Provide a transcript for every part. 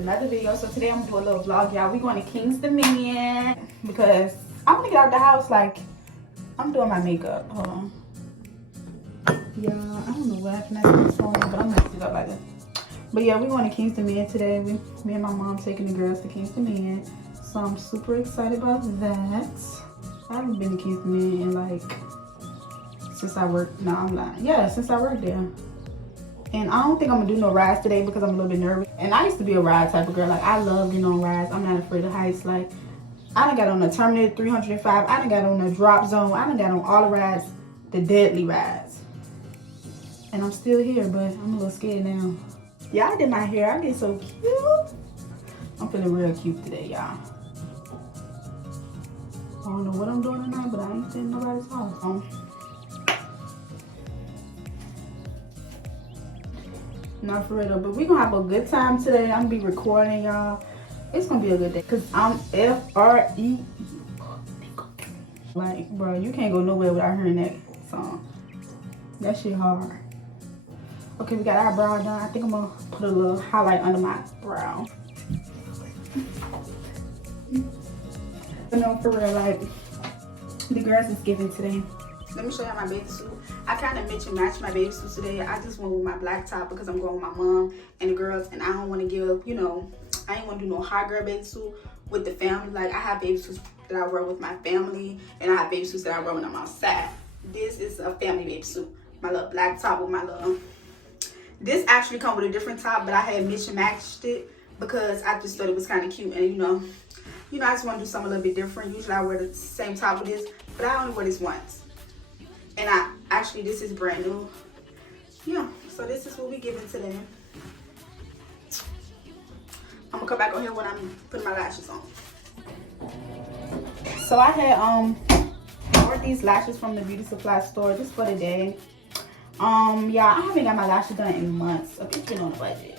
another video. So today I'm gonna do a little vlog, y'all. We going to Kingston because I want to get out the house. Like, I'm doing my makeup. Hold on. Yeah, I don't know where I can have this phone, but I'm gonna sit up like this. But yeah, we're going to Kingston today. Me and my mom taking the girls to Kingston. So I'm super excited about that. I haven't been to Kingston in like since I worked. No, I'm lying. Yeah, since I worked there. And I don't think I'm gonna do no rides today because I'm a little bit nervous. And I used to be a ride type of girl. Like, I love getting on rides. I'm not afraid of heights. Like, I done got on the Terminator 305. I done got on the Drop Zone. I done got on all the rides, the deadly rides. And I'm still here, but I'm a little scared now. Yeah, I did my hair. I get so cute. I'm feeling real cute today, y'all. I don't know what I'm doing tonight, but I ain't sitting in nobody's house. Not for real though, but we're gonna have a good time today. I'm gonna be recording, y'all. It's gonna be a good day because I'm F-R-E. Like, bro, you can't go nowhere without hearing that song. That shit hard. Okay, we got our brow done. I think I'm gonna put a little highlight under my brow. But no, for real, like, the girls is giving today. Let me show you my bathing suit. I kind of mix and match my bathing suit today. I just went with my black top because I'm going with my mom and the girls, and I don't want to give, you know, I ain't want to do no hot girl bathing suit with the family. Like, I have bathing suits that I wear with my family, and I have bathing suits that I wear when I'm outside. This is a family bathing suit. My little black top with my little. This actually come with a different top, but I had mix and matched it because I just thought it was kind of cute, and you know, I just want to do something a little bit different. Usually I wear the same top with this, but I only wear this once. And actually this is brand new. Yeah, so this is what we giving today. I'm gonna come back on here when I'm putting my lashes on. So I had bought these lashes from the beauty supply store just for the day. Yeah, I haven't got my lashes done in months. Okay, it's been on the budget.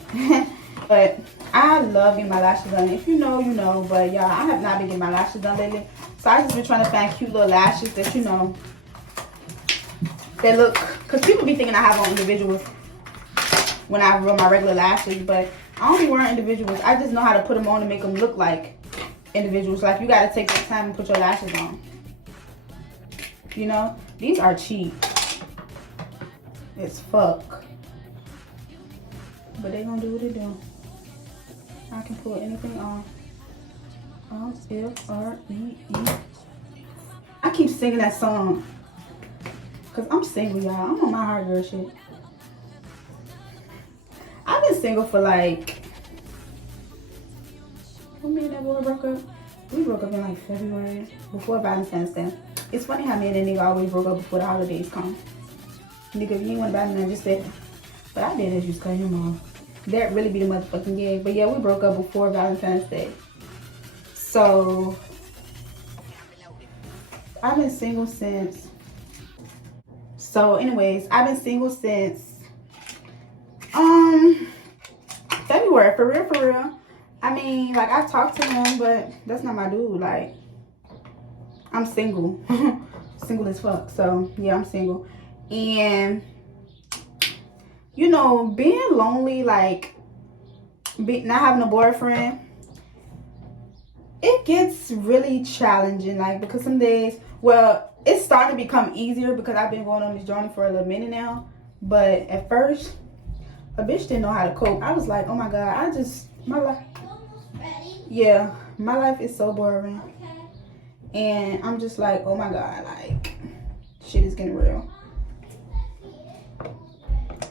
But I love getting my lashes done. If you know, you know. But yeah, I have not been getting my lashes done lately. So I just been trying to find cute little lashes that, you know, they look, because people be thinking I have on individuals when I wear my regular lashes, but I don't be wearing individuals. I just know how to put them on to make them look like individuals. Like, you got to take the time and put your lashes on. You know, these are cheap as fuck, but they gonna do what they do. I can put anything on. F-R-E-E. I keep singing that song because I'm single, y'all. I'm on my hard girl shit. I've been single for like, when me and that boy broke up? We broke up in like February, before Valentine's Day. It's funny how me and that nigga always broke up before the holidays come. Nigga, if you ain't want to buy me, just said, but I did just cut him off. That really be the motherfucking gag. But yeah, we broke up before Valentine's Day. So, I've been single since. So anyways, I've been single since February, for real. I mean, like, I've talked to him, but that's not my dude. Like, I'm single. Single as fuck. So yeah, I'm single. And you know, being lonely, like not having a boyfriend, it gets really challenging. Like, because some days, well, it's starting to become easier because I've been going on this journey for a little minute now. But at first, a bitch didn't know how to cope. I was like, oh my God, my life, yeah, my life is so boring. And I'm just like, oh my God, like, shit is getting real.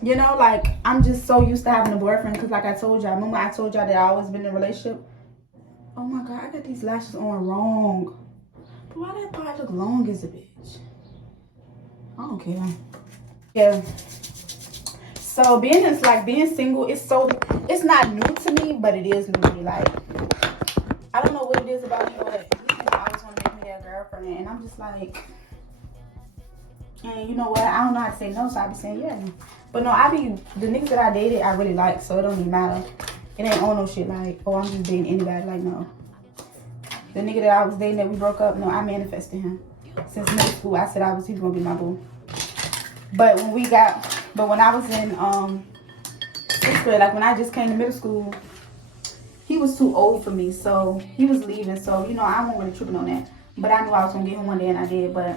You know, like, I'm just so used to having a boyfriend because, like I told y'all, remember I told y'all that I always been in a relationship? Oh my God, I got these lashes on wrong. But why that part look long as a bitch? I don't care. Yeah. So being single, it's not new to me, but it is new to me. Like, I don't know what it is about me, but these people always want to make me their girlfriend, and I'm just like, and you know what? I don't know how to say no, so I be saying yeah. But no, the niggas that I dated, I really like, so it don't even matter. It ain't on no shit like, oh, I'm just dating anybody. Like, no. The nigga that I was dating that we broke up, no, I manifested him. Since middle school, I said he was gonna be my boo. But when I was in 6th grade, like when I just came to middle school, he was too old for me, so he was leaving. So, you know, I wasn't really tripping on that. But I knew I was going to get him one day, and I did. But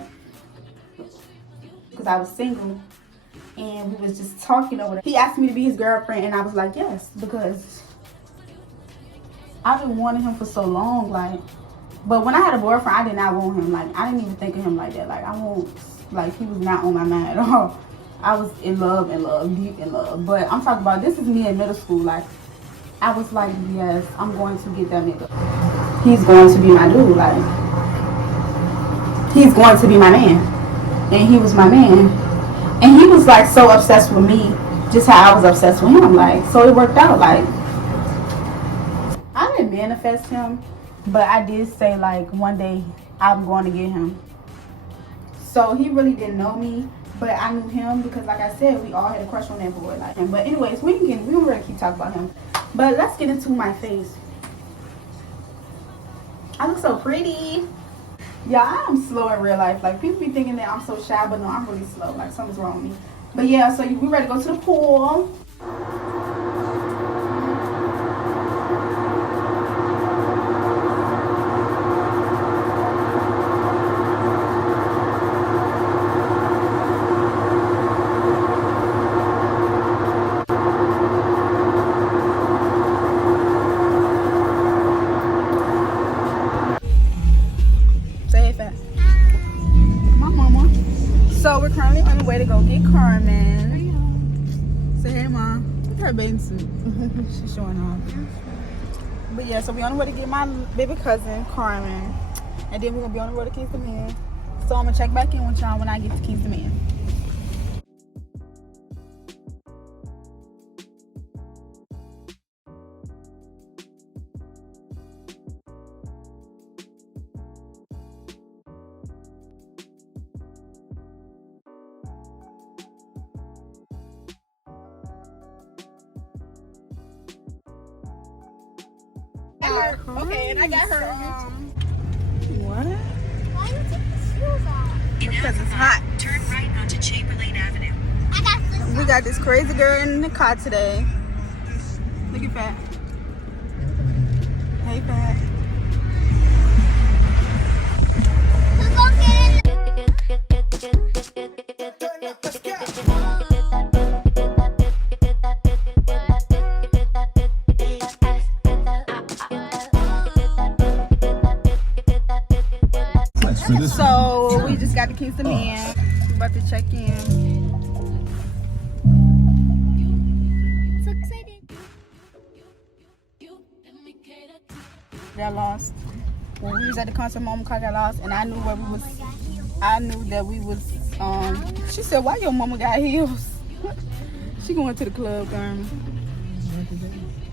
because I was single, and we was just talking over there. He asked me to be his girlfriend, and I was like, yes, because I've been wanting him for so long, like. But when I had a boyfriend, I did not want him. Like, I didn't even think of him like that. Like, I won't, like, he was not on my mind at all. I was in love, deep in love. But I'm talking about, this is me in middle school. Like, I was like, yes, I'm going to get that nigga. He's going to be my dude. Like, he's going to be my man. And he was my man. And he was, like, so obsessed with me, just how I was obsessed with him. Like, so it worked out. Like, I didn't manifest him. But I did say, like, one day I'm going to get him. So he really didn't know me, but I knew him because, like I said, we all had a crush on that boy. Like, but anyways, we don't really keep talking about him. But let's get into my face. I look so pretty. Yeah, I am slow in real life. Like, people be thinking that I'm so shy, but no, I'm really slow. Like, something's wrong with me. But yeah, so we ready to go to the pool. So we're currently on the way to go get Carmen. Say hey, Mom. Look at her bathing suit. She's showing off. But yeah, so we're on the way to get my baby cousin, Carmen. And then we're going to be on the road to Kingston Man. So I'm going to check back in with y'all when I get to Kingston Man. Okay, and I got her. What? Why you take the shoes off? Because it's hot. Turn right onto Chamberlain Avenue. We got this crazy girl in the car today. Look at Pat. Hey, Pat. So we just got the Kingston Man. We're about to check in. So excited. Got lost. When we was at the concert, Mama car got lost, and I knew where we was. I knew that we was. She said, "Why your mama got heels?" She going to the club,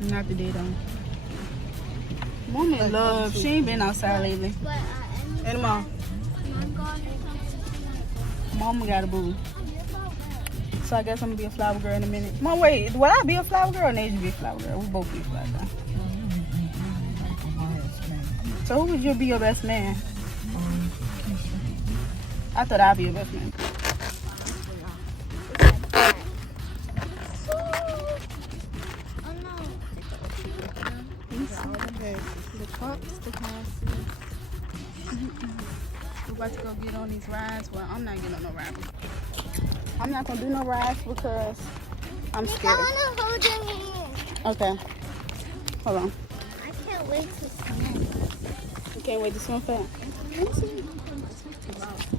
Not today though. Mama in love. She ain't been outside lately. And Mom. Mama got a boo. So I guess I'm gonna be a flower girl in a minute. Mom, wait, will I be a flower girl or Nasia be a flower girl? We both be a flower girl. So who would you be your best man? I thought I'd be your best man. The cups, the classes. We're about to go get on these rides. Well, I'm not getting on no rides. I'm not gonna do no rides because I'm scared. I wanna hold your hand. Okay. Hold on. I can't wait to swim. You can't wait to swim fast?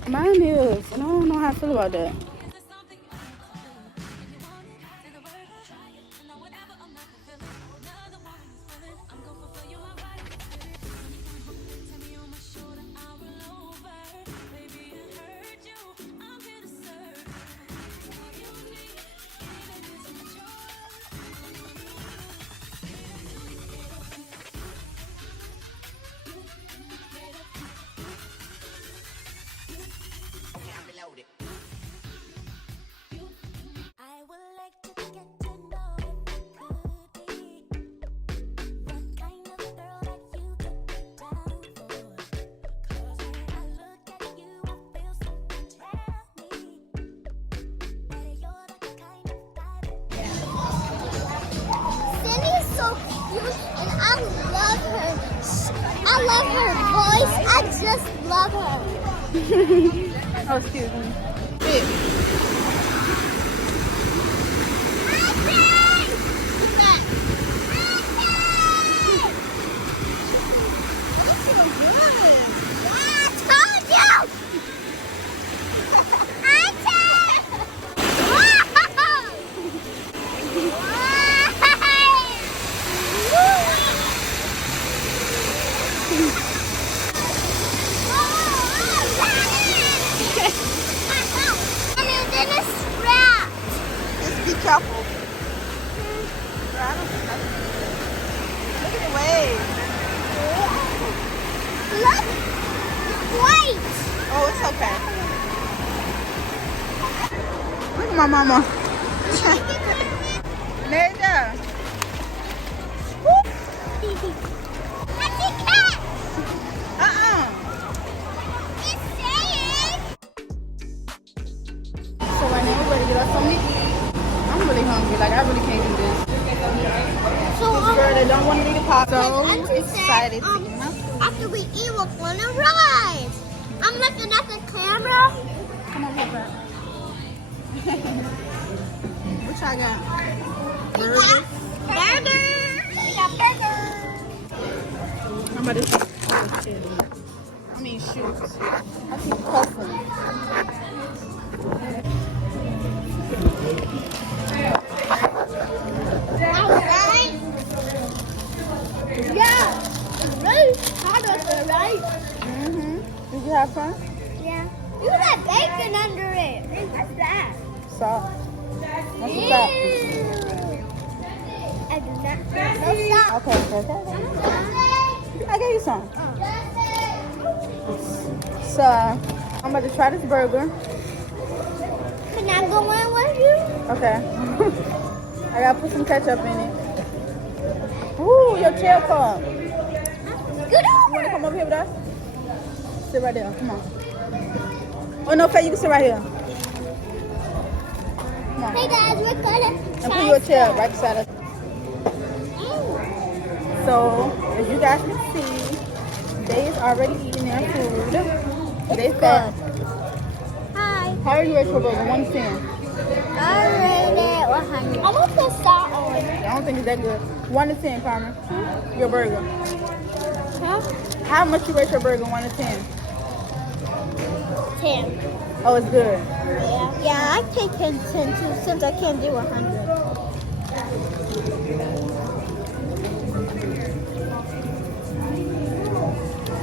Mine is, and I don't know how I feel about that. love her. I love her voice. I just love her. Oh, excuse me. Be careful. Look at the waves. Look, wait. Oh, it's okay. Look at my mama. Naja. That's a cat. It's saying. So right now we're ready to get us something to eat. I'm really hungry. Like, I really can't do this. So, This girl that don't want to eat a pop. So Auntie excited said, to eat, huh? after we eat, we're going to ride. I'm looking at the camera. Come on, here, bro. What y'all got? We got burgers. We got burgers. I'm about to I mean, shoes. I keep puffing. Alright. Yeah. It's really hot out there, right? Did you have fun? Yeah. Look at that bacon under it. Hey, what's that? Salt. What's the salt? I do not no salt. Okay. I gave you some. So, I'm about to try this burger. Can I go in with you? Okay. I gotta put some ketchup in it. Ooh, your chair caught. Good You wanna come over here with us? Sit right there. Come on. Oh no, Faye, you can sit right here. Come on. Hey guys, we're gonna And put your chair right beside us. So, as you guys can see, they is already eating their food. They said, Hi. how are you rate your burger? 1 to 10. I rate it 100. I'm gonna put salt on. I don't think it's that good. 1 to 10, Carmen. Your burger. Huh? How much you rate your burger? 1 to 10. 10. Oh, it's good. Yeah, I take 10 too, since I can't do 100.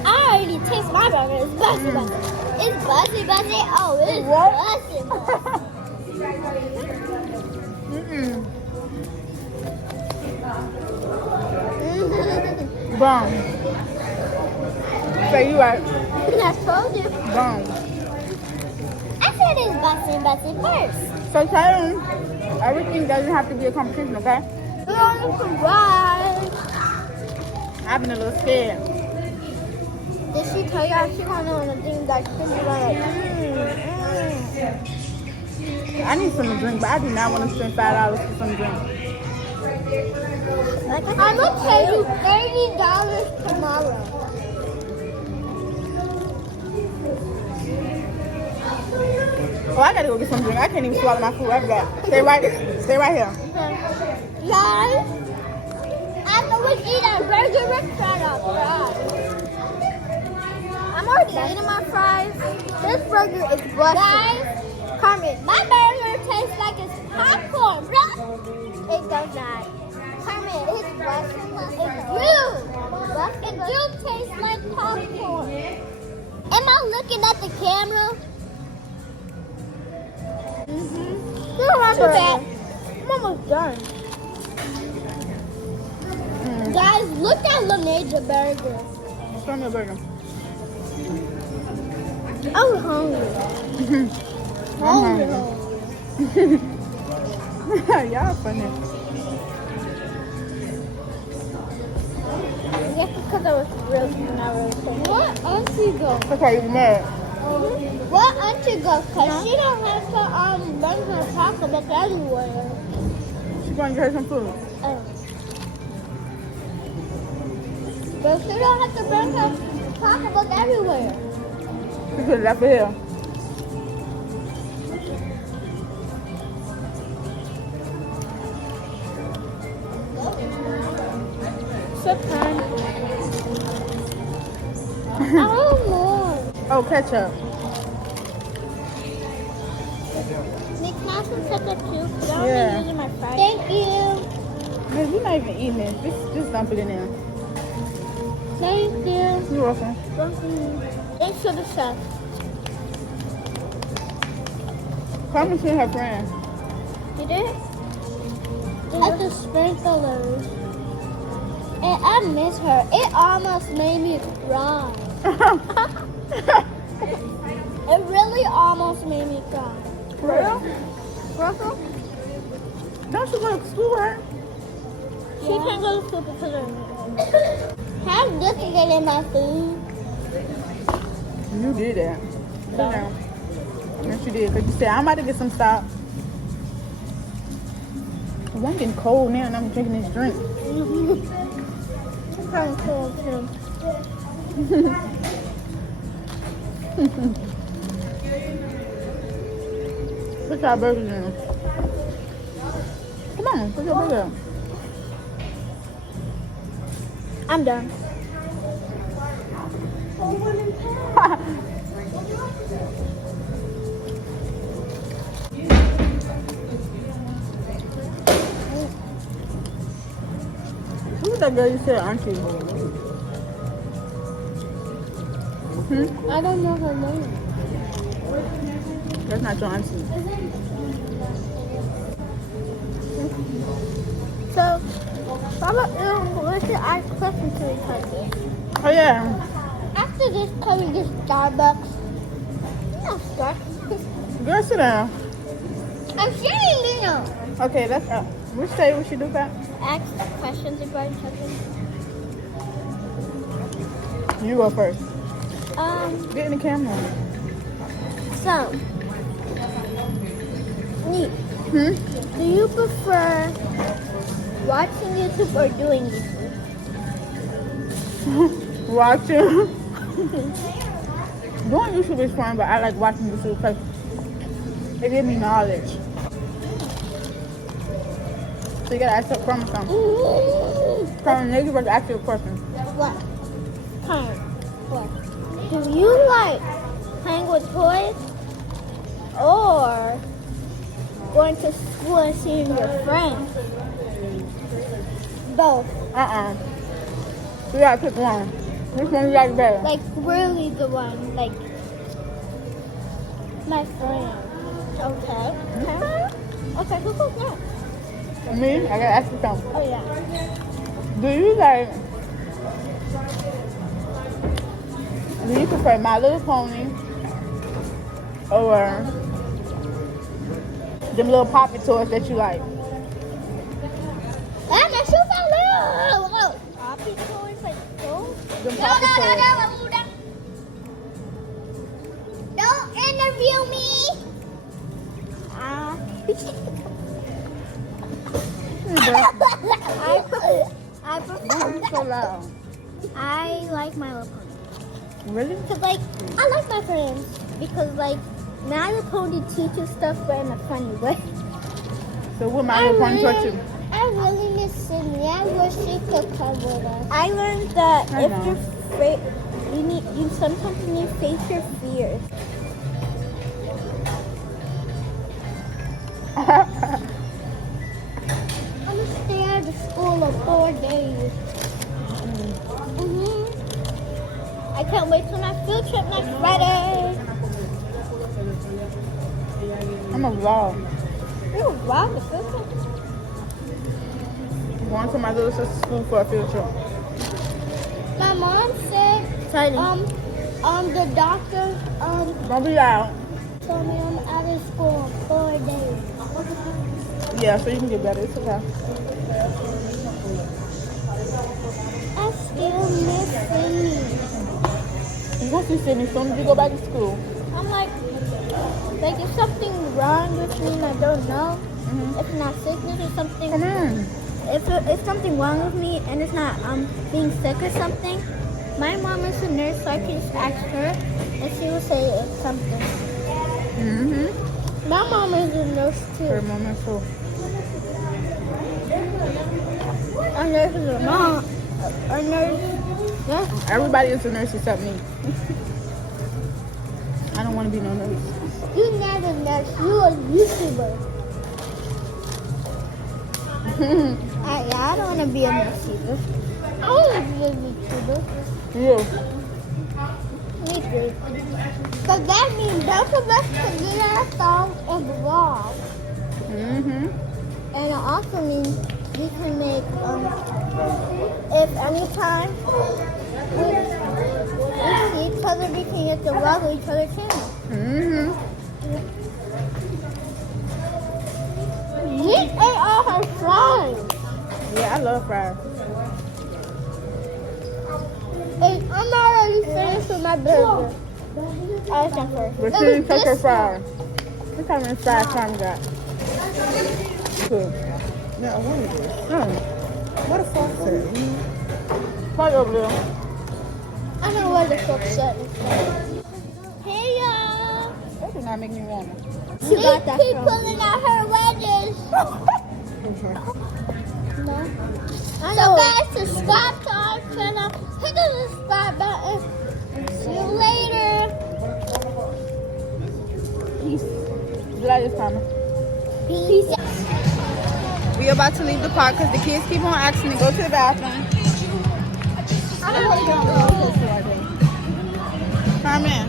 I already taste my burger. It's buzzy buzzy. It's buzzy buzzy. Oh, it's buzzy buzzy. Bomb. So you right. I told you. Bomb. I said it's buzzy buzzy first. So tell them everything doesn't have to be a competition, okay? We're on the ride. I've been a little scared. Did she tell you she wanted on the thing that she's like, I need something to drink, but I do not want to spend $5 for some drink. I'm gonna pay you $30 tomorrow. Oh, I gotta go get some drink. I can't even swallow my food. I forgot. Stay right here. Guys, after we eat our burger, we're trying to fries. I'm already eating my fries. This burger is busted. Guys, Carmen, my burger tastes like it's popcorn, bro. It does not. Carmen, it's busted. It do taste like popcorn. Am I looking at the camera? Too bad. I'm almost done. Guys, look at Laneja burger. Show me a burger. I'm hungry. hungry. Y'all funny. Yes, because I was not really funny. What auntie go? Okay, you mad? What auntie go? Because she don't have to learn her taco back anywhere. She's going to get her some food. Oh. But you don't have to bring her pocketbook everywhere. You could have left it here. Sip time. I want more. Oh, ketchup. Nick, can I have some ketchup too? 'Cause I'm Yeah. only using my fries. Thank you. Man, you're not even eating it. Just dump it in there. Thank you. You're welcome. Thanks for the chef. Carmen seen her friend. You did? At the sprinklers. And I miss her. It almost made me cry. It really almost made me cry. For real? Russell? Don't you go to school with her? She can't go to school because of me. How good to get in my food? You did that. Yeah. Yes, you did. Because you said, I'm about to get some stop. Well, I'm getting cold now and I'm drinking this drink. I'm kind of cold too. Put your burgers in. Come on, put your burger. I'm done. Who's that girl you said auntie? I don't know her name. That's not your auntie. So, how about we should ask questions to each other? Oh yeah. After this, can we get Starbucks? No, Starbucks. Girl, sit down. I'm saying you know. Okay, let's which day we should do that? Ask questions about each other. You go first. Get in the camera. So, Neat, do you prefer watching YouTube or doing YouTube? Watching. Doing YouTube is fun, but I like watching YouTube because it gives me knowledge. So you gotta ask your Carmen something. Carmen, maybe you ask you a question. What? Kind. What? Do you like playing with toys or going to school and seeing your friends? Both. You gotta pick one. Which one you like better? Like really the one, like my friend. Okay. Okay, who goes next? Me? I gotta ask you something. Oh yeah. Do you prefer My Little Pony or them little poppy toys that you like? Ah, my shoe fell out. Poppy toys like those? Them poppy toys. No. Don't interview me. I Don't be so loud. I like My Little Pony. Really? Cause like I like my friends because like My Little Pony teaches stuff but in a funny way. So what My Little Pony taught you? I really miss Sydney. I wish she could come with us. I learned that I if know. you're afraid, you sometimes need to face your fears. I'm gonna stay out of school for 4 days. I can't wait till my field trip next Friday. I'm a vlog. You're wow, the field trip. I'm going to my little sister's school for a field trip. My mom said, Exciting. the doctor, Don't be loud. told me I'm out of school for 4 days. Yeah, so you can get better. It's okay. I still miss Sydney. You're going to see Sydney as soon as you go back to school. I'm like if something wrong with me and I don't know, if not sickness or something, Come on. if something wrong with me and it's not being sick or something, my mom is a nurse, so I can just ask her and she will say it's something. My mom is a nurse too. Her mom is too. A nurse is a mom. A nurse. Yeah. Everybody is a nurse except me. I don't want to be no nurse. You're not a nurse. You're a YouTuber. I don't want to be a nurse either. I want to be a YouTuber. Yeah. Me too. Because that means both of us can get our songs and vlog. And it also means we can make, if anytime we see each other, we can get the vlog of each other's channel. We ate all her fries. Yeah, I love fries. And I'm already finished with my burger. I can first. But she didn't take her fries. Look how many fries Tom got. Cool. Yeah, what is this? What the fuck is that? Right over there. I don't know what the fuck set is. Hey y'all. That did not make me warm. She got that keep pulling out her wedges. No. So guys, subscribe to our channel. Hit the subscribe button. See you later. Peace. July is coming. Peace out. We about to leave the park because the kids keep on asking to go to the bathroom. I don't want to go. Come in.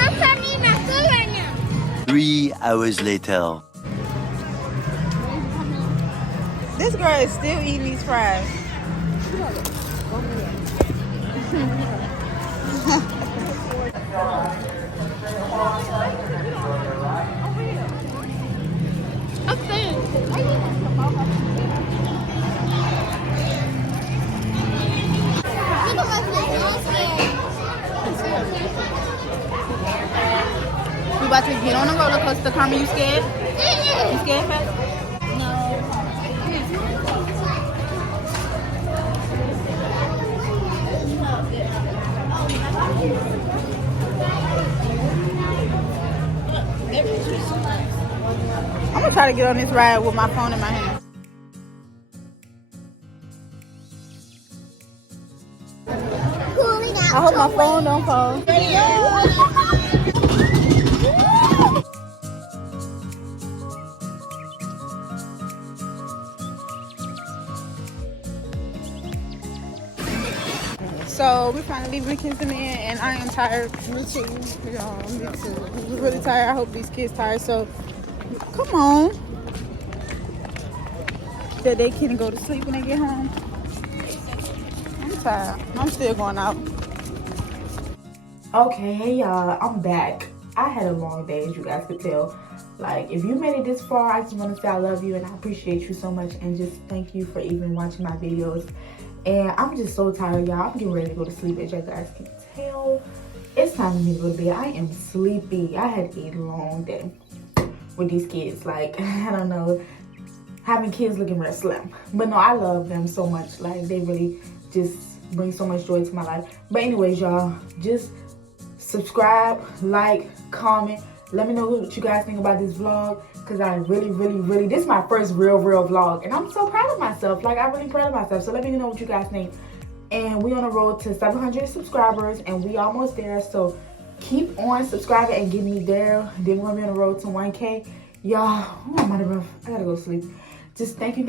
I'm trying to eat my food right now. 3 hours later. This girl is still eating these fries. I'm finished. Look at my We about to get on the roller coaster. Carmen, you scared? You scared, Pat? I'm gonna try to get on this ride with my phone in my hand. Cooling out. I hope my phone don't fall. So we're finally leaving the kids in the end, and I am tired. Me too. You know, me too. We're really tired. I hope these kids tired. So come on. That they can go to sleep when they get home. I'm tired. I'm still going out. Okay, hey y'all, I'm back. I had a long day, as you guys could tell. Like, if you made it this far, I just want to say I love you and I appreciate you so much, and just thank you for even watching my videos. And I'm just so tired, y'all. I'm getting ready to go to sleep, as you guys can tell. It's time for me to go to bed. I am sleepy. I had a long day with these kids. Like, I don't know, having kids looking real slim. But no, I love them so much. Like, they really just bring so much joy to my life. But anyways, y'all, just subscribe, like, comment. Let me know what you guys think about this vlog, because I really, this is my first real vlog, and I'm so proud of myself. Like, I'm really proud of myself. So let me know what you guys think. And we on the road to 700 subscribers, and we almost there. So keep on subscribing and get me there. Then we're gonna be on the road to 1K. Y'all, oh, I'm out of breath. I gotta go sleep. Just thank you.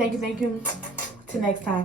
Till next time.